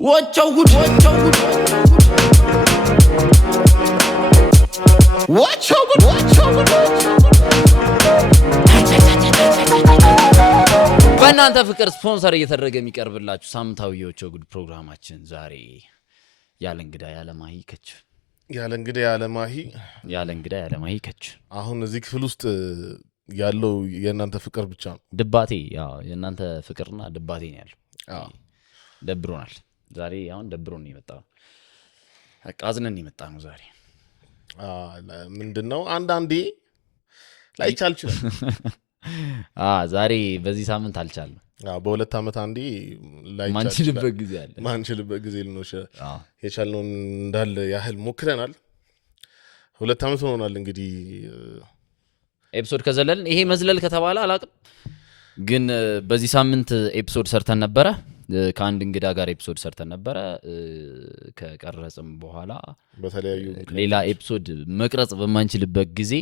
Watch out good, watch out good, watch out good, watch out good. በእናንተ ፍቅር ስፖንሰር እየተደረገ የሚቀርብላችሁ ሳምንታዊ የወቸው ጉድ ፕሮግራማችን ዛሬ ያለ እንግዳ ያለ ማሂ ከች አሁን እዚህ ክፍል ውስጥ ያለው የእናንተ ፍቅር ብቻ ነው። ድባቴ ያው የእናንተ ፍቅርና ድባቴ ነው ያለው። ደብሮናል ዛሬ። አሁን ደብሮን ነው የመጣው። አቃዝነን ነው የመጣ ነው ዛሬ። ምንድነው አንዳንዴ ላይቻል ይችላል። ዛሬ በዚህ ሳምንት አልቻለም። በሁለት ዓመት አንዴ ላይቻል ማንችልበት ጊዜ ልኖሽ የቻልነው እንዳለ ያህል ሞክረናል። ሁለት ዓመት ሆኖናል እንግዲህ ኤፒሶድ ከዘለልን። ይሄ መዝለል ከተባለ አላቅም፣ ግን በዚህ ሳምንት ኤፒሶድ ሰርተን ነበረ። ከአንድ እንግዳ ጋር ኤፒሶድ ሰርተን ነበረ። ከቀረጽም በኋላ በተለያዩ ሌላ ኤፒሶድ መቅረጽ በማንችልበት ጊዜ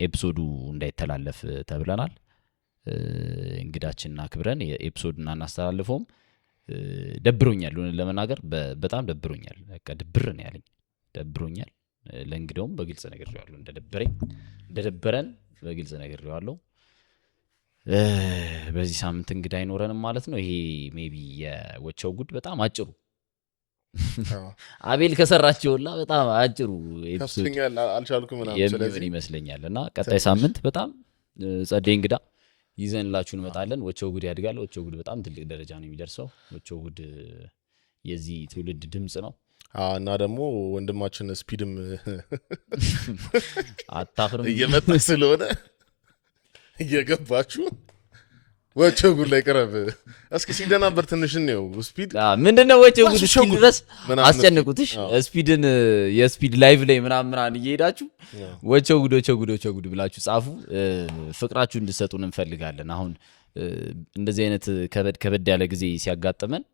ኤፒሶዱ እንዳይተላለፍ ተብለናል። እንግዳችንን አክብረን ኤፒሶድና እናስተላልፈውም። ደብሮኛል ለመናገር በጣም ደብሮኛል። በቃ ድብርን ያለኝ ደብሮኛል። ለእንግዳውም በግልጽ ነግሬዋለሁ እንደደበረን በግልጽ ነግሬዋለሁ። በዚህ ሳምንት እንግዳ አይኖረንም ማለት ነው። ይሄ ሜቢ የወቸው ጉድ በጣም አጭሩ አቤል ከሰራቸውላ በጣም አጭሩ ኤፒሶድ አልቻልኩም ምናምን ስለዚህ ይመስለኛል። እና ቀጣይ ሳምንት በጣም ጸደይ እንግዳ ይዘንላችሁ እንመጣለን። ወቸው ጉድ ያድጋል። ወቸው ጉድ በጣም ትልቅ ደረጃ ነው የሚደርሰው። ወቸው ጉድ የዚህ ትውልድ ድምጽ ነው። እና ደግሞ ወንድማችን ስፒድም አታፍርም እየመጣ ስለሆነ እየገባችሁ ወቸው ጉድ ላይ ቀረብ እስኪ ሲደናበር ትንሽ ነው። ስፒድ ምንድነው ወቸው ጉድ እስኪ ድረስ አስጨንቁትሽ። ስፒድን የስፒድ ላይቭ ላይ ምናምን እየሄዳችሁ ወቸው ጉድ ብላችሁ ጻፉ። ፍቅራችሁ እንድሰጡን እንፈልጋለን። አሁን እንደዚህ አይነት ከበድ ያለ ጊዜ ሲያጋጥመን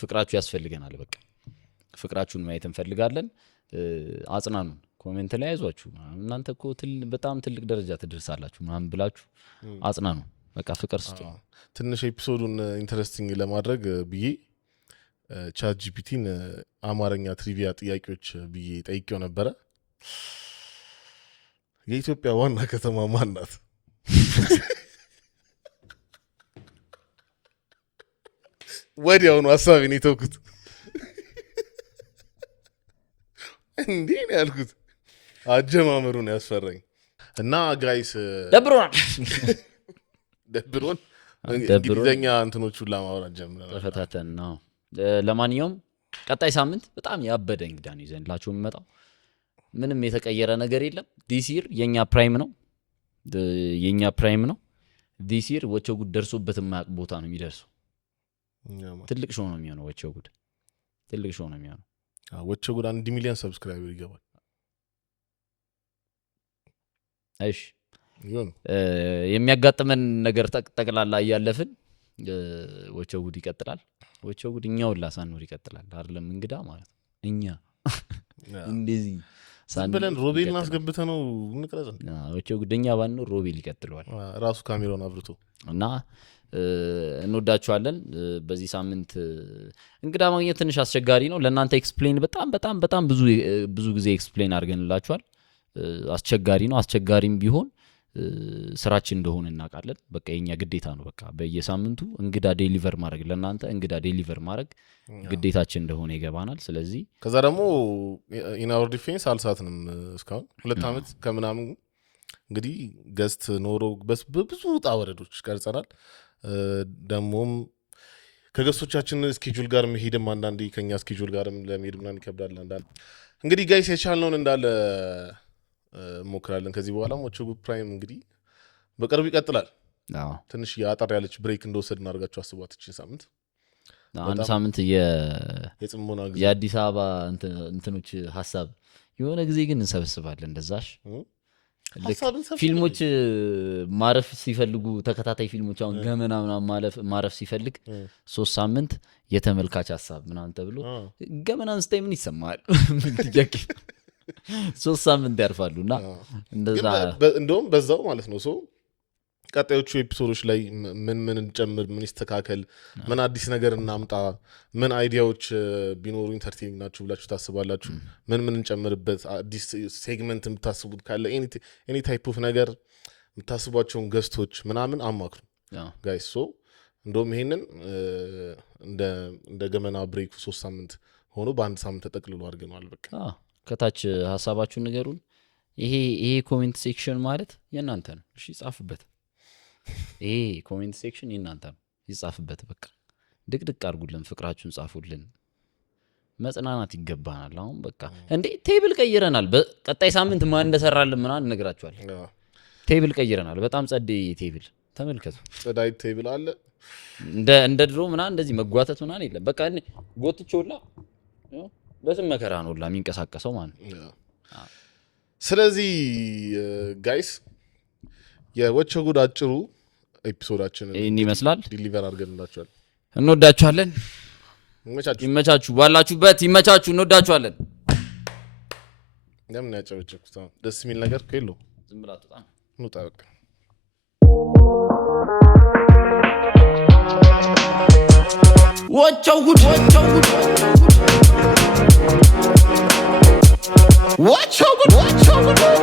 ፍቅራችሁ ያስፈልገናል። በቃ ፍቅራችሁን ማየት እንፈልጋለን። አጽናኑን። ኮሜንት ላይ አይዟችሁ እናንተ እኮ በጣም ትልቅ ደረጃ ትደርሳላችሁ ምናምን ብላችሁ አጽናኑ። በቃ ፍቅር ስጡ። ትንሽ ኤፒሶዱን ኢንተረስቲንግ ለማድረግ ብዬ ቻት ጂፒቲን አማርኛ ትሪቪያ ጥያቄዎች ብዬ ጠይቄው ነበረ። የኢትዮጵያ ዋና ከተማ ማን ናት? ወዲያውኑ ሀሳቤን የተውኩት እንዴ ነው ያልኩት። አጀማመሩን ያስፈራኝ እና ጋይስ ደብሮን እንግሊዘኛ እንትኖቹን ለማውራት ጀምረናል። ተፈታተን ነው። ለማንኛውም ቀጣይ ሳምንት በጣም ያበደ እንግዳ ነው ይዘንላችሁ የምመጣው። ምንም የተቀየረ ነገር የለም። ዲስ ይር የኛ ፕራይም ነው። ዲስ ይር ወቸው ጉድ ደርሶበት የማያውቅ ቦታ ነው የሚደርሰው። ትልቅ ሾው ነው የሚሆነው። ወቸው ጉድ ትልቅ ሾው ነው የሚሆነው። ወቸው ጉድ 1 ሚሊዮን ሰብስክራይበር ይገባል። እሺ የሚያጋጥመን ነገር ጠቅላላ እያለፍን ወቸው ጉድ ይቀጥላል። ወቸው ጉድ እኛው ላሳኖር ይቀጥላል። አይደለም እንግዳ ማለት እኛ እንደዚህ ሳንበለን ሮቤል እናስገብተ ነው እንቀረጽ። ወቸው ጉድ እኛ ባንኖር ሮቤል ይቀጥላል ራሱ ካሜራውን አብርቶ እና እንወዳችኋለን። በዚህ ሳምንት እንግዳ ማግኘት ትንሽ አስቸጋሪ ነው ለእናንተ። ኤክስፕሌን በጣም ብዙ ጊዜ ኤክስፕሌን አድርገንላችኋል። አስቸጋሪ ነው። አስቸጋሪም ቢሆን ስራችን እንደሆነ እናውቃለን። በቃ የኛ ግዴታ ነው። በቃ በየሳምንቱ እንግዳ ዴሊቨር ማድረግ ለእናንተ እንግዳ ዴሊቨር ማድረግ ግዴታችን እንደሆነ ይገባናል። ስለዚህ ከዛ ደግሞ ኢን አወር ዲፌንስ አልሳትንም። እስካሁን 2 ዓመት ከምናምን እንግዲህ ገስት ኖሮ በብዙ ውጣ ወረዶች ቀርጸናል። ደሞም ከገስቶቻችን ስኬጁል ጋር መሄድም አንዳንዴ ከኛ ስኬጁል ጋርም ለመሄድ ምናምን ይከብዳል። አንዳንዴ እንግዲህ ጋይስ የቻልነውን እንዳለ ሞክራለን። ከዚህ በኋላ ወቸው ጉድ ፕራይም እንግዲህ በቅርብ ይቀጥላል። ትንሽ ያጣር ያለች ብሬክ እንደወሰድን አድርጋችሁ አስቧት። እቺ ሳምንት አንድ ሳምንት የጽሞና ጊዜ የአዲስ አበባ እንትኖች ሐሳብ የሆነ ጊዜ ግን እንሰብስባለን። እንደዛሽ ፊልሞች ማረፍ ሲፈልጉ ተከታታይ ፊልሞች አሁን ገመና ምናምን ማረፍ ሲፈልግ 3 ሳምንት የተመልካች ሐሳብ ምናምን ተብሎ ገመናን ስታይ ምን ይሰማል? ምን ጥያቄ 3 ሳምንት ያርፋሉና እንደዛ እንደውም በዛው ማለት ነው። ቀጣዮቹ ኤፒሶዶች ላይ ምን እንጨምር ምን ይስተካከል ምን አዲስ ነገር እናምጣ ምን አይዲያዎች ቢኖሩ ኢንተርቴይኒንግ ናችሁ ብላችሁ ታስባላችሁ ምን እንጨምርበት አዲስ ሴግመንት የምታስቡት ካለ ኤኒ ታይፕ ኦፍ ነገር የምታስቧቸውን ገስቶች ምናምን አማክሩ ጋይስ ሶ እንደውም ይሄንን እንደ ገመና ብሬክ 3 ሳምንት ሆኖ በአንድ ሳምንት ተጠቅልሎ አድርገናል በቃ ከታች ሐሳባችሁን ንገሩን ይሄ ኮሜንት ሴክሽን ማለት የናንተ ነው እሺ ጻፉበት ይሄ ኮሜንት ሴክሽን የናንተ ነው ይጻፍበት በቃ ድቅድቅ አድርጉልን ፍቅራችሁን ጻፉልን መጽናናት ይገባናል አሁን በቃ እንዴ ቴብል ቀይረናል በቀጣይ ሳምንት ማን እንደሰራልን ምናምን ነግራችኋል ቴብል ቀይረናል በጣም ጸዴ ቴብል ተመልከቱ ጸዳይ ቴብል አለ እንደ ድሮ ምናምን እንደዚህ መጓተት ምናምን የለም በቃ ጎትቾላ በስም መከራ ነውላ የሚንቀሳቀሰው ማለት ነው ስለዚህ ጋይስ የወቸው ጉድ አጭሩ ኤፒሶዳችን ይሄን ይመስላል ዲሊቨር አድርገንላችኋል እንወዳችኋለን ይመቻችሁ ባላችሁበት ይመቻችሁ እንወዳችኋለን ለምን ያጨበጨኩት ደስ የሚል ነገር ከሌለ ዝም ብላችሁ ጣም እንውጣ በቃ ወቸው ጉድ Watch out!